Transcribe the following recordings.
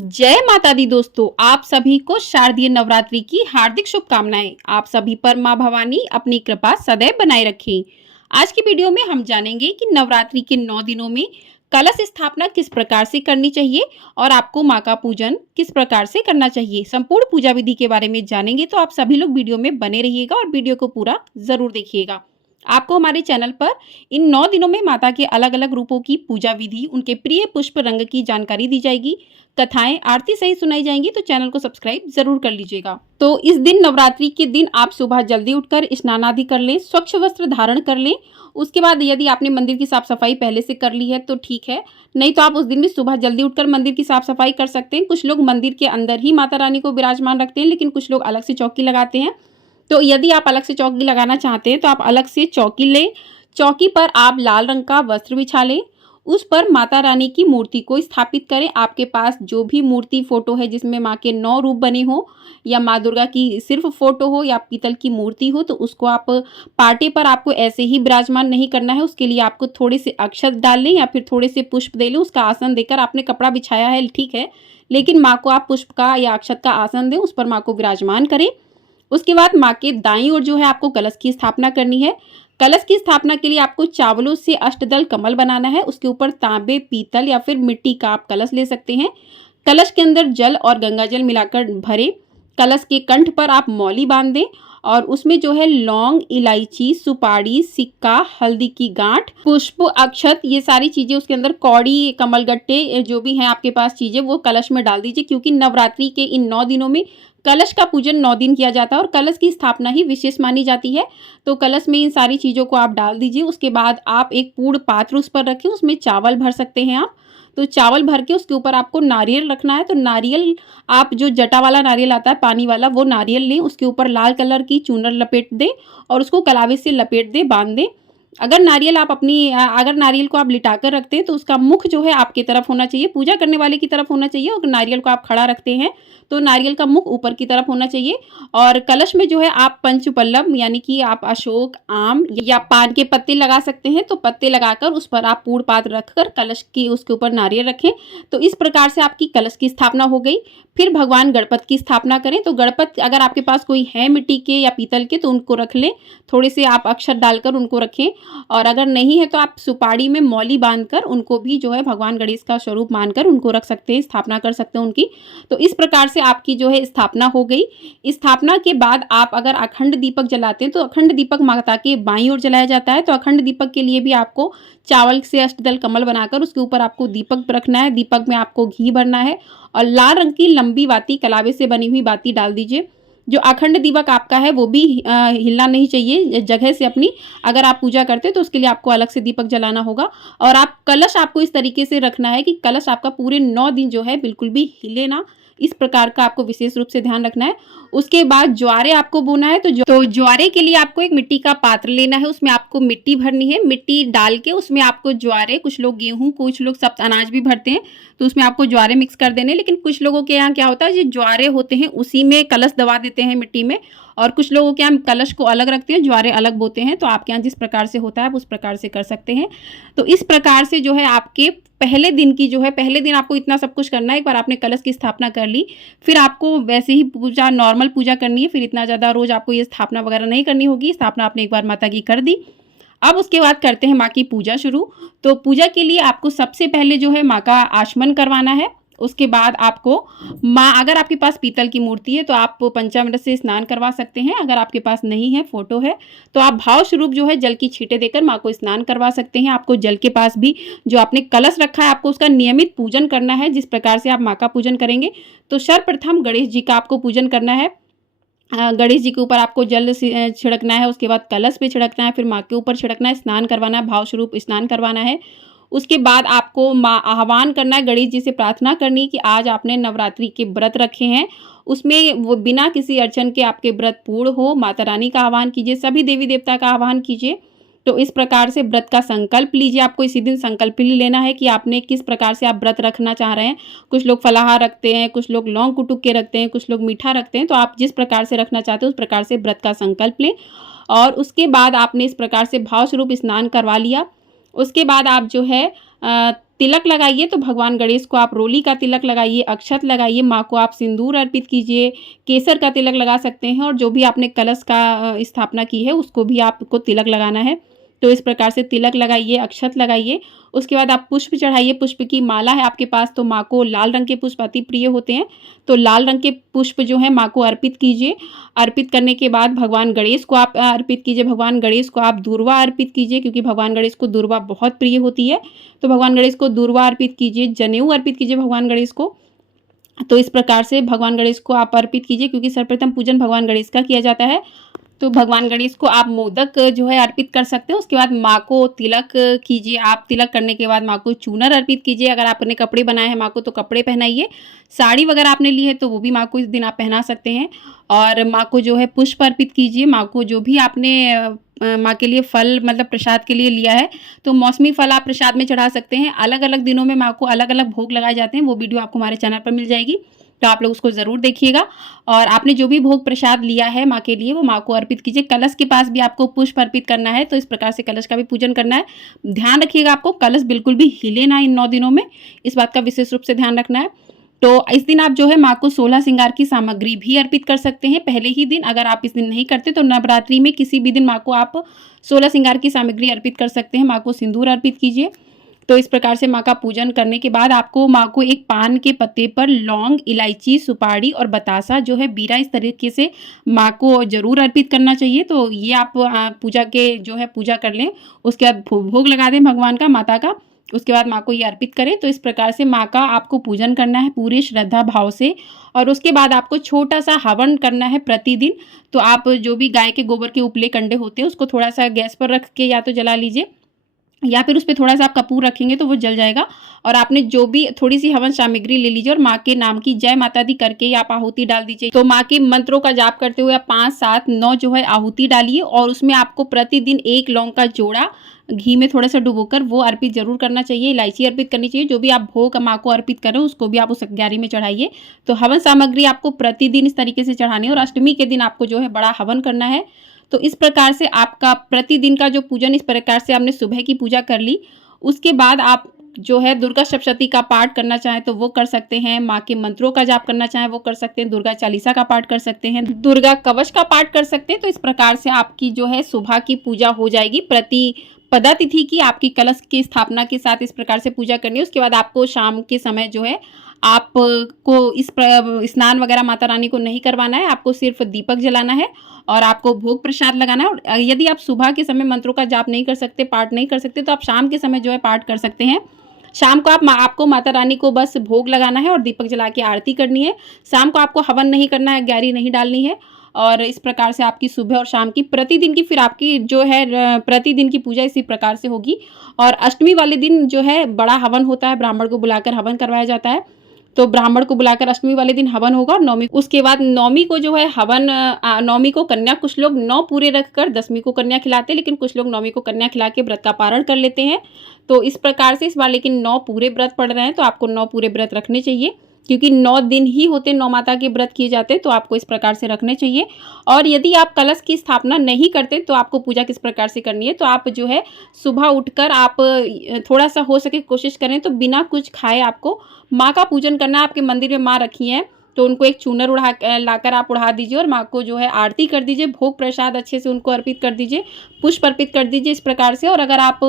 जय माता दी दोस्तों, आप सभी को शारदीय नवरात्रि की हार्दिक शुभकामनाएं। आप सभी पर मां भवानी अपनी कृपा सदैव बनाए रखें। आज की वीडियो में हम जानेंगे कि नवरात्रि के 9 दिनों में कलश स्थापना किस प्रकार से करनी चाहिए और आपको मां का पूजन किस प्रकार से करना चाहिए। संपूर्ण पूजा विधि के बारे में जानेंगे, तो आप सभी लोग वीडियो में बने रहिएगा और वीडियो को पूरा जरूर देखिएगा। आपको हमारे चैनल पर इन 9 दिनों में माता के अलग अलग रूपों की पूजा विधि, उनके प्रिय पुष्प रंग की जानकारी दी जाएगी, कथाएं आरती सहित सुनाई जाएंगी। तो चैनल को सब्सक्राइब जरूर कर लीजिएगा। तो इस दिन नवरात्रि के दिन आप सुबह जल्दी उठकर स्नान आदि कर लें, स्वच्छ वस्त्र धारण कर लें। उसके बाद यदि आपने मंदिर की साफ सफाई पहले से कर ली है तो ठीक है, नहीं तो आप उस दिन भी सुबह जल्दी उठकर मंदिर की साफ सफाई कर सकते हैं। कुछ लोग मंदिर के अंदर ही माता रानी को विराजमान रखते हैं, लेकिन कुछ लोग अलग से चौकी लगाते हैं। तो यदि आप अलग से चौकी लगाना चाहते हैं तो आप अलग से चौकी लें। चौकी पर आप लाल रंग का वस्त्र बिछा लें, उस पर माता रानी की मूर्ति को स्थापित करें। आपके पास जो भी मूर्ति फोटो है जिसमें माँ के 9 रूप बने हो, या माँ दुर्गा की सिर्फ फोटो हो, या पीतल की मूर्ति हो, तो उसको आप पाटे पर आपको ऐसे ही विराजमान नहीं करना है। उसके लिए आपको थोड़े से अक्षत डाल लें या फिर थोड़े से पुष्प दे लें। उसका आसन देकर आपने कपड़ा बिछाया है ठीक है, लेकिन माँ को आप पुष्प का या अक्षत का आसन दें, उस पर माँ को विराजमान करें। उसके बाद माँ के दाईं ओर जो है आपको कलश की स्थापना करनी है। कलश की स्थापना के लिए आपको चावलों से अष्टदल कमल बनाना है। उसके ऊपर तांबे, पीतल या फिर मिट्टी का आप कलश ले सकते हैं। कलश के अंदर जल और गंगा जल मिलाकर भरें। कलश के कंठ पर आप मौली बांध दें और उसमें जो है लौंग, इलायची, सुपारी, सिक्का, हल्दी की गांठ, पुष्प, अक्षत, ये सारी चीजें उसके अंदर, कौड़ी, कमलगट्टे, जो भी हैं आपके पास चीजें, वो कलश में डाल दीजिए। क्योंकि नवरात्रि के इन 9 दिनों में कलश का पूजन 9 दिन किया जाता है और कलश की स्थापना ही विशेष मानी जाती है। तो कलश में इन सारी चीज़ों को आप डाल दीजिए। उसके बाद आप एक पूर्ण पात्र उस पर रखें, उसमें चावल भर सकते हैं आप। तो चावल भर के उसके ऊपर आपको नारियल रखना है। तो नारियल आप जो जटा वाला नारियल आता है, पानी वाला, वो नारियल लें। उसके ऊपर लाल कलर की चूनर लपेट दें और उसको कलावे से लपेट दें, बांध दें। अगर नारियल को आप लिटाकर रखते हैं तो उसका मुख जो है आपकी तरफ होना चाहिए, पूजा करने वाले की तरफ होना चाहिए। और नारियल को आप खड़ा रखते हैं तो नारियल का मुख ऊपर की तरफ होना चाहिए। और कलश में जो है आप पंचपल्लव, यानी कि आप अशोक, आम या पान के पत्ते लगा सकते हैं। तो पत्ते लगाकर उस पर आप पूर्ण पात्र रखकर कलश की उसके ऊपर नारियल रखें। तो इस प्रकार से आपकी कलश की स्थापना हो गई। फिर भगवान गणपति की स्थापना करें। तो गणपति अगर आपके पास कोई है मिट्टी के या पीतल के तो उनको रख लें, थोड़े से आप अक्षत डालकर उनको रखें। और अगर नहीं है तो आप सुपारी में मौली बांधकर उनको भी जो है भगवान गणेश का स्वरूप मानकर उनको रख सकते हैं, स्थापना कर सकते हैं उनकी। तो इस प्रकार से आपकी जो है स्थापना हो गई। स्थापना के बाद आप अगर अखंड दीपक जलाते हैं तो अखंड दीपक माता के बाईं ओर जलाया जाता है। तो अखंड दीपक के लिए भी आपको चावल से अष्टदल कमल बनाकर उसके ऊपर आपको दीपक रखना है। दीपक में आपको घी भरना है और लाल रंग की लंबी बाती, कलावे से बनी हुई बाती डाल दीजिए। जो अखंड दीपक आपका है वो भी हिलना नहीं चाहिए जगह से अपनी। अगर आप पूजा करते हैं तो उसके लिए आपको अलग से दीपक जलाना होगा। और आप कलश आपको इस तरीके से रखना है कि कलश आपका पूरे 9 दिन जो है बिल्कुल भी हिले ना। इस प्रकार का आपको विशेष रूप से ध्यान रखना है। उसके बाद ज्वारे आपको बोना है। तो ज्वारे के लिए आपको एक मिट्टी का पात्र लेना है, उसमें आपको मिट्टी भरनी है। मिट्टी डाल के उसमें आपको ज्वारे, कुछ लोग गेहूं, कुछ लोग सब अनाज भी भरते हैं, तो उसमें आपको ज्वारे मिक्स कर देने। लेकिन कुछ लोगों के यहाँ क्या होता है, जो ज्वारे होते हैं उसी में कलश दबा देते हैं मिट्टी में। और कुछ लोगों के यहाँ कलश को अलग रखते हैं, ज्वारे अलग बोते हैं। तो आपके यहाँ जिस प्रकार से होता है आप उस प्रकार से कर सकते हैं। तो इस प्रकार से जो है आपके पहले दिन की जो है, पहले दिन आपको इतना सब कुछ करना है। एक बार आपने कलश की स्थापना कर ली, फिर आपको वैसे ही पूजा, नॉर्मल पूजा करनी है। फिर इतना ज़्यादा रोज आपको ये स्थापना वगैरह नहीं करनी होगी। स्थापना आपने एक बार माता की कर दी। अब उसके बाद करते हैं माँ की पूजा शुरू। तो पूजा के लिए आपको सबसे पहले जो है माँ का आचमन करवाना है। उसके बाद आपको माँ, अगर आपके पास पीतल की मूर्ति है तो आप पंचामृत से स्नान करवा सकते हैं। अगर आपके पास नहीं है, फोटो है, तो आप भाव स्वरूप जो है जल की छींटे देकर माँ को स्नान करवा सकते हैं। आपको जल के पास भी जो आपने कलश रखा है आपको उसका नियमित पूजन करना है, जिस प्रकार से आप माँ का पूजन करेंगे। तो सर्वप्रथम गणेश जी का आपको पूजन करना है। गणेश जी के ऊपर आपको जल छिड़कना है, उसके बाद कलश पे छिड़कना है, फिर माँ के ऊपर छिड़कना है, स्नान करवाना है, भाव स्वरूप स्नान करवाना है। उसके बाद आपको माँ आह्वान करना है, गणेश जी से प्रार्थना करनी है कि आज आपने नवरात्रि के व्रत रखे हैं, उसमें वो बिना किसी अड़चन के आपके व्रत पूर्ण हो। माता रानी का आह्वान कीजिए, सभी देवी देवता का आह्वान कीजिए। तो इस प्रकार से व्रत का संकल्प लीजिए। आपको इसी दिन संकल्प ही लेना है कि आपने किस प्रकार से आप व्रत रखना चाह रहे हैं। कुछ लोग फलाहार रखते हैं, कुछ लोग लौंग कुटुक के रखते हैं, कुछ लोग मीठा रखते हैं। तो आप जिस प्रकार से रखना चाहते हैं उस प्रकार से व्रत का संकल्प लें। और उसके बाद आपने इस प्रकार से भाव स्वरूप स्नान करवा लिया। उसके बाद आप जो है तिलक लगाइए तो भगवान गणेश को आप रोली का तिलक लगाइए, अक्षत लगाइए, माँ को आप सिंदूर अर्पित कीजिए, केसर का तिलक लगा सकते हैं और जो भी आपने कलश का स्थापना की है उसको भी आपको तिलक लगाना है। तो इस प्रकार से तिलक लगाइए, अक्षत लगाइए। उसके बाद आप पुष्प चढ़ाइए, पुष्प की माला है आपके पास तो माँ को लाल रंग के पुष्प अति प्रिय होते हैं, तो लाल रंग के पुष्प जो है माँ को अर्पित कीजिए। अर्पित करने के बाद भगवान गणेश को आप अर्पित कीजिए, भगवान गणेश को आप दूर्वा अर्पित कीजिए क्योंकि भगवान गणेश को दूर्वा बहुत प्रिय होती है, तो भगवान गणेश को दूर्वा अर्पित कीजिए, जनेऊ अर्पित कीजिए भगवान गणेश को। तो इस प्रकार से भगवान गणेश को आप अर्पित कीजिए क्योंकि सर्वप्रथम पूजन भगवान गणेश का किया जाता है। तो भगवान गणेश को आप मोदक जो है अर्पित कर सकते हैं। उसके बाद माँ को तिलक कीजिए, आप तिलक करने के बाद माँ को चूनर अर्पित कीजिए। अगर आपने कपड़े बनाए हैं माँ को तो कपड़े पहनाइए, साड़ी वगैरह आपने ली है तो वो भी माँ को इस दिन आप पहना सकते हैं। और माँ को जो है पुष्प अर्पित कीजिए, माँ को जो भी आपने माँ के लिए फल मतलब प्रसाद के लिए लिया है तो मौसमी फल आप प्रसाद में चढ़ा सकते हैं। अलग अलग दिनों में माँ को अलग अलग भोग लगाए जाते हैं, वो वीडियो आपको हमारे चैनल पर मिल जाएगी, तो आप लोग उसको ज़रूर देखिएगा। और आपने जो भी भोग प्रसाद लिया है माँ के लिए वो माँ को अर्पित कीजिए। कलश के पास भी आपको पुष्प अर्पित करना है, तो इस प्रकार से कलश का भी पूजन करना है। ध्यान रखिएगा आपको कलश बिल्कुल भी हिले ना इन 9 दिनों में, इस बात का विशेष रूप से ध्यान रखना है। तो इस दिन आप जो है माँ को 16 श्रृंगार की सामग्री भी अर्पित कर सकते हैं पहले ही दिन। अगर आप इस दिन नहीं करते तो नवरात्रि में किसी भी दिन माँ को आप 16 श्रृंगार की सामग्री अर्पित कर सकते हैं। माँ को सिंदूर अर्पित कीजिए। तो इस प्रकार से माँ का पूजन करने के बाद आपको माँ को एक पान के पत्ते पर लौंग, इलायची, सुपारी और बतासा जो है बीरा इस तरीके से माँ को जरूर अर्पित करना चाहिए। तो ये आप पूजा के जो है पूजा कर लें, उसके बाद भोग लगा दें भगवान का, माता का, उसके बाद माँ को ये अर्पित करें। तो इस प्रकार से माँ का आपको पूजन करना है पूरे श्रद्धा भाव से। और उसके बाद आपको छोटा सा हवन करना है प्रतिदिन। तो आप जो भी गाय के गोबर के उपले कंडे होते हैं उसको थोड़ा सा गैस पर रख के या तो जला लीजिए या फिर उस पर थोड़ा सा आप कपूर रखेंगे तो वो जल जाएगा। और आपने जो भी थोड़ी सी हवन सामग्री ले लीजिए और माँ के नाम की जय माता दी करके आप आहुति डाल दीजिए। तो माँ के मंत्रों का जाप करते हुए आप 5, 7, 9 जो है आहुति डालिए और उसमें आपको प्रतिदिन 1 लौंग का जोड़ा घी में थोड़ा सा डुबोकर वो अर्पित जरूर करना चाहिए। इलायची अर्पित करनी चाहिए। जो भी आप भोग माँ को अर्पित करें उसको भी आप उस ग्यारी में चढ़ाइए। तो हवन सामग्री आपको प्रतिदिन इस तरीके से चढ़ानी है और अष्टमी के दिन आपको जो है बड़ा हवन करना है। तो इस प्रकार से आपका प्रतिदिन का जो पूजन इस प्रकार से आपने सुबह की पूजा कर ली। उसके बाद आप जो है दुर्गा सप्तशती का पाठ करना चाहें तो वो कर सकते हैं, माँ के मंत्रों का जाप करना चाहें वो कर सकते हैं, दुर्गा चालीसा का पाठ कर सकते हैं, दुर्गा कवच का पाठ कर सकते हैं। तो इस प्रकार से आपकी जो है सुबह की पूजा हो जाएगी। प्रतिपदा तिथि की आपकी कलश की स्थापना के साथ इस प्रकार से पूजा करनी है। उसके बाद आपको शाम के समय जो है आपको इस स्नान वगैरह माता रानी को नहीं करवाना है, आपको सिर्फ दीपक जलाना है और आपको भोग प्रसाद लगाना है। और यदि आप सुबह के समय मंत्रों का जाप नहीं कर सकते, पाठ नहीं कर सकते, तो आप शाम के समय जो है पाठ कर सकते हैं। शाम को आपको माता रानी को बस भोग लगाना है और दीपक जला के आरती करनी है। शाम को आपको हवन नहीं करना है, ग्यारी नहीं डालनी है। और इस प्रकार से आपकी सुबह और शाम की प्रतिदिन की फिर आपकी जो है प्रतिदिन की पूजा इसी प्रकार से होगी। और अष्टमी वाले दिन जो है बड़ा हवन होता है, ब्राह्मण को बुलाकर हवन करवाया जाता है। तो ब्राह्मण को बुलाकर अष्टमी वाले दिन हवन होगा और नौमी उसके बाद नौमी को जो है हवन नौमी को कन्या, कुछ लोग 9 पूरे रखकर 10वीं को कन्या खिलाते हैं, लेकिन कुछ लोग नौमी को कन्या खिला के व्रत का पारण कर लेते हैं। तो इस प्रकार से इस बार लेकिन 9 पूरे व्रत पड़ रहे हैं तो आपको 9 पूरे व्रत रखने चाहिए क्योंकि 9 दिन ही होते 9 माता के व्रत किए जाते हैं, तो आपको इस प्रकार से रखने चाहिए। और यदि आप कलश की स्थापना नहीं करते तो आपको पूजा किस प्रकार से करनी है। तो आप जो है सुबह उठकर आप थोड़ा सा हो सके कोशिश करें तो बिना कुछ खाए आपको माँ का पूजन करना है। आपके मंदिर में माँ रखी हैं तो उनको एक चूनर लाकर आप उड़ा दीजिए और माँ को जो है आरती कर दीजिए, भोग प्रसाद अच्छे से उनको अर्पित कर दीजिए, पुष्प अर्पित कर दीजिए इस प्रकार से। और अगर आप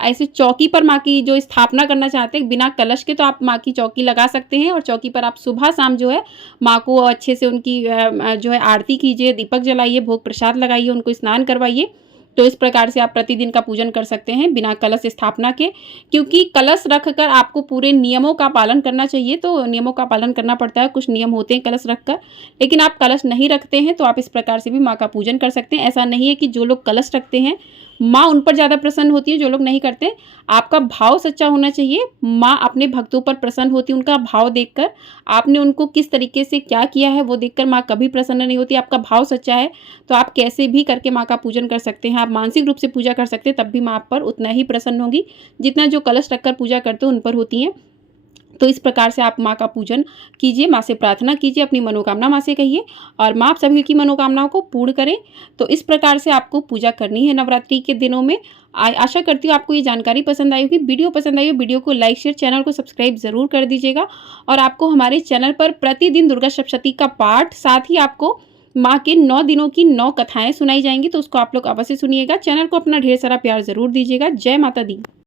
ऐसे चौकी पर माँ की जो स्थापना करना चाहते हैं बिना कलश के तो आप माँ की चौकी लगा सकते हैं और चौकी पर आप सुबह शाम जो है माँ को अच्छे से उनकी जो है आरती कीजिए, दीपक जलाइए, भोग प्रसाद लगाइए, उनको स्नान करवाइए। तो इस प्रकार से आप प्रतिदिन का पूजन कर सकते हैं बिना कलश स्थापना के, क्योंकि कलश रखकर आपको पूरे नियमों का पालन करना चाहिए। तो नियमों का पालन करना पड़ता है, कुछ नियम होते हैं कलश रखकर, लेकिन आप कलश नहीं रखते हैं तो आप इस प्रकार से भी माँ का पूजन कर सकते हैं। ऐसा नहीं है कि जो लोग कलश रखते हैं माँ उन पर ज़्यादा प्रसन्न होती है, जो लोग नहीं करते। आपका भाव सच्चा होना चाहिए। माँ अपने भक्तों पर प्रसन्न होती है उनका भाव देखकर, आपने उनको किस तरीके से क्या किया है वो देखकर माँ कभी प्रसन्न नहीं होती। आपका भाव सच्चा है तो आप कैसे भी करके माँ का पूजन कर सकते हैं। आप मानसिक रूप से पूजा कर सकते हैं तब भी माँ पर उतना ही प्रसन्न होगी जितना जो कलश रखकर पूजा करते हैं उन पर होती हैं। तो इस प्रकार से आप माँ का पूजन कीजिए, माँ से प्रार्थना कीजिए, अपनी मनोकामना माँ से कहिए और माँ आप सभी की मनोकामनाओं को पूर्ण करें। तो इस प्रकार से आपको पूजा करनी है नवरात्रि के दिनों में। आशा करती हूँ आपको ये जानकारी पसंद आई होगी। वीडियो पसंद आई हो, वीडियो को लाइक शेयर, चैनल को सब्सक्राइब जरूर कर दीजिएगा। और आपको हमारे चैनल पर प्रतिदिन दुर्गा सप्तशती का पाठ, साथ ही आपको माँ के 9 दिनों की 9 कथाएं सुनाई जाएंगी, तो उसको आप लोग अवश्य सुनिएगा। चैनल को अपना ढेर सारा प्यार जरूर दीजिएगा। जय माता दी।